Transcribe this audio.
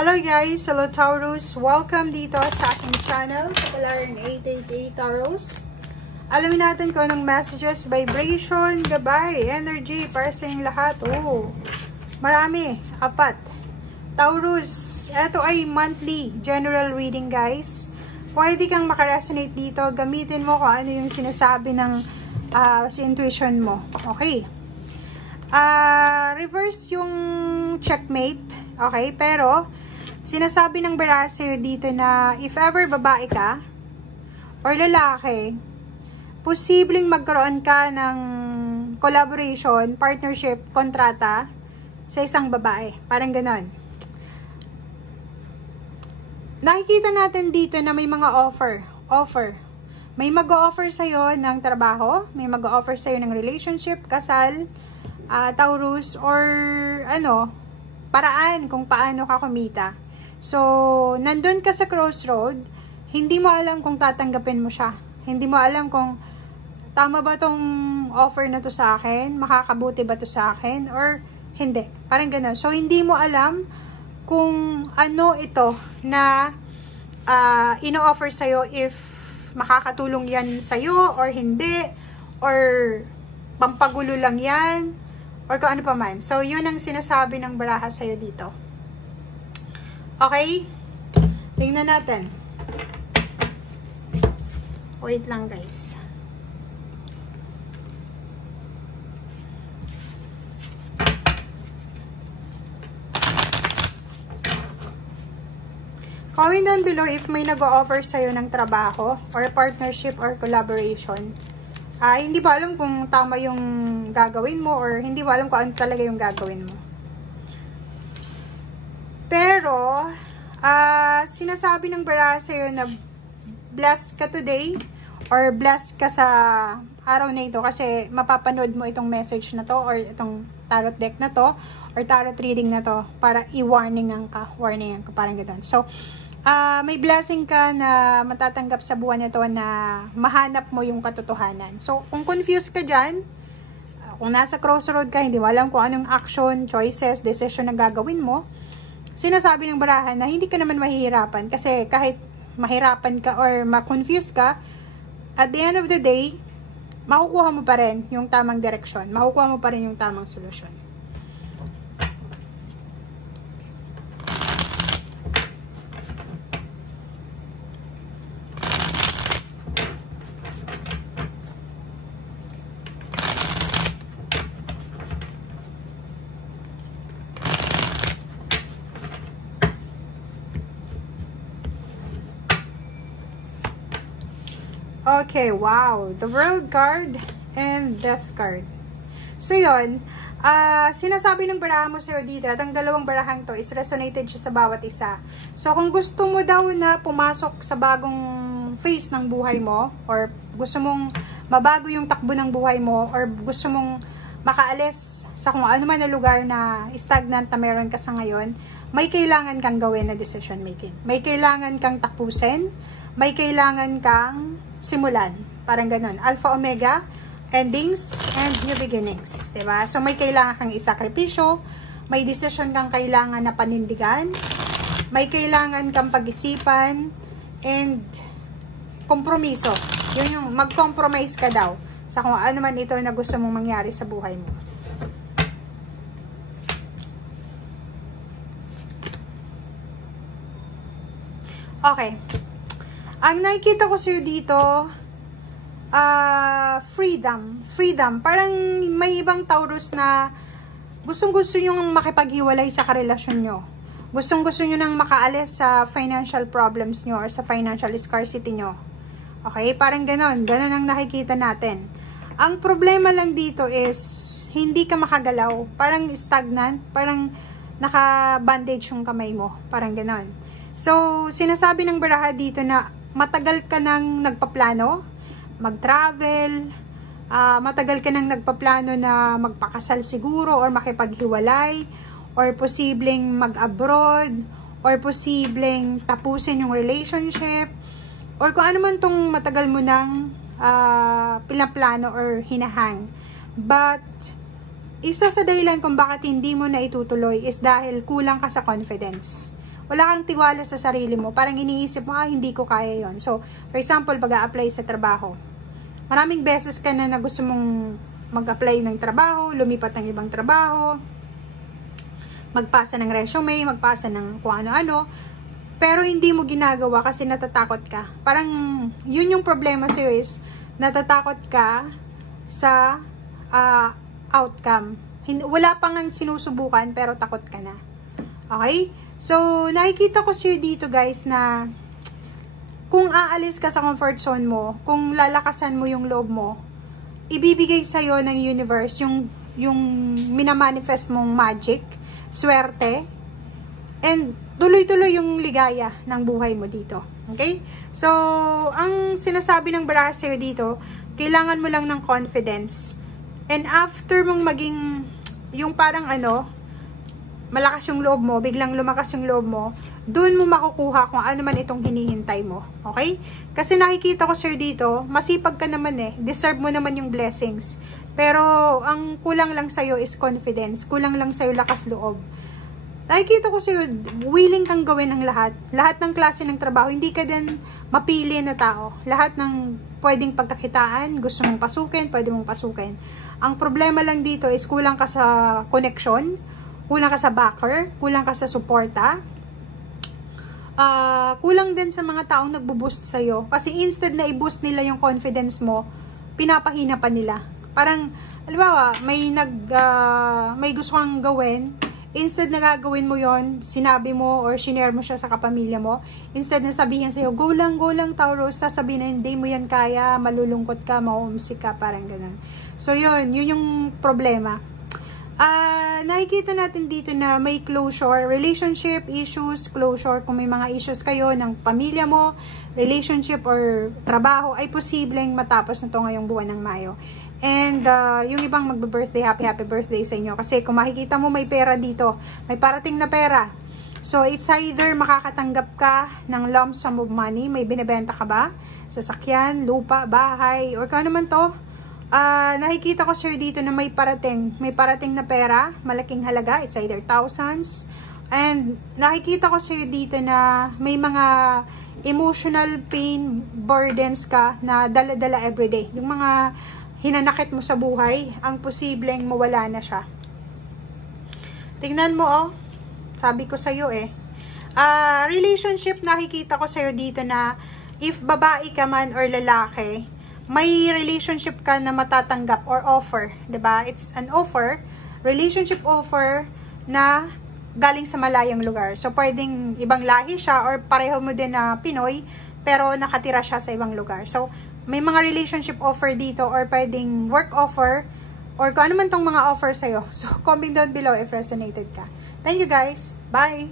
Hello guys! Hello Taurus! Welcome dito sa aking channel, Kapalaran 888 Taurus. Alamin natin kung anong messages, vibration, gabay, energy para sa inyong lahat. Oh, marami, 4. Taurus, ito ay monthly general reading guys. Pwede kang makaresonate dito, gamitin mo kung ano yung sinasabi ng si intuition mo. Okay. Reverse yung checkmate. Okay, pero sinasabi ng baraha sa'yo dito na if ever babae ka or lalaki, posibleng magkaroon ka ng collaboration, partnership, kontrata sa isang babae. Parang ganon. Nakikita natin dito na may mga offer. May mag-o-offer sa'yo ng trabaho, may mag-o-offer sa'yo ng relationship, kasal, Taurus, or paraan kung paano ka kumita. So, nandun ka sa crossroad, hindi mo alam kung tatanggapin mo siya. Hindi mo alam kung tama ba tong offer na to sa akin, makakabuti ba to sa akin, or hindi. Parang ganun. So, hindi mo alam kung ano ito na ino-offer sa'yo, if makakatulong yan sa'yo or hindi, or pampagulo lang yan, or kung ano pa man. So, yun ang sinasabi ng baraha sa'yo dito. Okay? Tingnan natin. Wait lang, guys. Comment down below if may nag-o-offer sa'yo ng trabaho, or partnership, or collaboration. Hindi ba alam kung tama yung gagawin mo or hindi ba alam kung ano talaga yung gagawin mo. Pero, sinasabi ng baraha sa'yo na blessed ka today or blessed ka sa araw na ito kasi mapapanood mo itong message na to or itong tarot deck na to or tarot reading na to para i-warningan ka. Warningan ka, parang gano'n. So, may blessing ka na matatanggap sa buwan nito na mahanap mo yung katotohanan. So, kung confused ka dyan, kung nasa crossroad ka, hindi mo alam kung anong action, choices, decision na gagawin mo, sinasabi ng barahan na hindi ka naman mahihirapan kasi kahit mahirapan ka or ma-confuse ka, at the end of the day, makukuha mo pa rin yung tamang direksyon, makukuha mo pa rin yung tamang solusyon. Okay, wow. The World card and Death card. So, yun. Sinasabi ng baraha mo sa'yo dito at ang dalawang barahang to is resonated siya sa bawat isa. So, kung gusto mo daw na pumasok sa bagong phase ng buhay mo or gusto mong mabago yung takbo ng buhay mo or gusto mong makaalis sa kung ano man na lugar na stagnant na meron ka sa ngayon, may kailangan kang gawin na decision making. May kailangan kang tapusin. May kailangan kang simulan. Parang ganun. Alpha, Omega, endings, and new beginnings. Diba? So, may kailangan kang isakripisyo, may decision kang kailangan na panindigan, may kailangan kang pag-isipan, and kompromiso. Yun yung mag-compromise ka daw sa kung ano man ito na gusto mong mangyari sa buhay mo. Okay. Ang nakikita ko sa'yo dito, freedom. Parang may ibang Taurus na gustong-gusto nyo makipaghiwalay sa karelasyon nyo. Gustong-gusto nyo nang makaalis sa financial problems nyo or sa financial scarcity nyo. Okay? Parang ganon. Ganon ang nakikita natin. Ang problema lang dito is, hindi ka makagalaw. Parang stagnant. Parang naka-bandage yung kamay mo. Parang ganon. So, sinasabi ng baraha dito na matagal ka nang nagpaplano, mag-travel, matagal ka nang nagpaplano na magpakasal siguro or makipaghiwalay, or posibleng mag-abroad, or posibleng tapusin yung relationship, or kung ano man tong matagal mo nang pinaplano or hinahang. But, isa sa dahilan kung bakit hindi mo na itutuloy is dahil kulang ka sa confidence. wala kang tiwala sa sarili mo. Parang iniisip mo, hindi ko kaya yon. So, for example, pag-a-apply sa trabaho. Maraming beses ka na gusto mong mag-apply ng trabaho, lumipat ng ibang trabaho, magpasa ng resume, magpasa ng kung ano-ano, pero hindi mo ginagawa kasi natatakot ka. Parang, yun yung problema sa'yo is, natatakot ka sa outcome. Wala pang sinusubukan, pero takot ka na. Okay? So, nakikita ko sa'yo dito guys na kung aalis ka sa comfort zone mo, kung lalakasan mo yung loob mo, ibibigay sa'yo ng universe yung minamanifest mong magic, swerte, and tuloy-tuloy yung ligaya ng buhay mo dito. Okay? So, ang sinasabi ng baraha sa'yo dito, kailangan mo lang ng confidence. And after mong maging, yung parang malakas yung loob mo, biglang lumakas yung loob mo, doon mo makukuha kung ano man itong hinihintay mo. Okay? Kasi nakikita ko sir dito, masipag ka naman deserve mo naman yung blessings. Pero, ang kulang lang sa'yo is confidence, kulang lang sa'yo lakas loob. Nakikita ko sa'yo, willing kang gawin ang lahat. Lahat ng klase ng trabaho, hindi ka din mapili na tao. Lahat ng pwedeng pagkakitaan, gusto mong pasukin, pwede mong pasukin. Ang problema lang dito is kulang ka sa connection, kulang ka sa backer, kulang ka sa suporta, kulang din sa mga taong nagbo-boost sa'yo. Kasi instead na i-boost nila yung confidence mo, pinapahina pa nila. Parang, halimbawa, may gusto kang gawin, instead na gagawin mo yon, sinabi mo or shinare mo siya sa kapamilya mo, instead na sabihin sa'yo, go lang Taurus, sasabihin na hindi mo yan kaya, malulungkot ka, ma-homesick ka, parang ganun. So yun yung problema. Nakikita natin dito na may closure, relationship issues, closure, kung may mga issues kayo ng pamilya mo, relationship or trabaho, ay posibleng matapos na to ngayong buwan ng Mayo. And yung ibang magbe-birthday, happy birthday sa inyo. Kasi kung makikita mo may pera dito, may parating na pera. So it's either makakatanggap ka ng lump sum of money, may binebenta ka ba? Sasakyan, lupa, bahay, or kung ano man to. Nakikita ko sir dito na may parating na pera, malaking halaga, it's either thousands. And nakikita ko sir dito na may mga emotional pain, burdens ka na dala-dala everyday. Yung mga hinanakit mo sa buhay, ang posibleng mawala na siya. Tingnan mo sabi ko sa'yo relationship, nakikita ko sa'yo dito na if babae ka man or lalaki, may relationship ka na matatanggap or offer, 'di ba? It's an offer, relationship offer na galing sa malayang lugar. So pwedeng ibang lahi siya or pareho mo din na Pinoy pero nakatira siya sa ibang lugar. So may mga relationship offer dito or pwedeng work offer or kung ano man tong mga offer sa'yo. So comment down below if resonated ka. Thank you guys. Bye!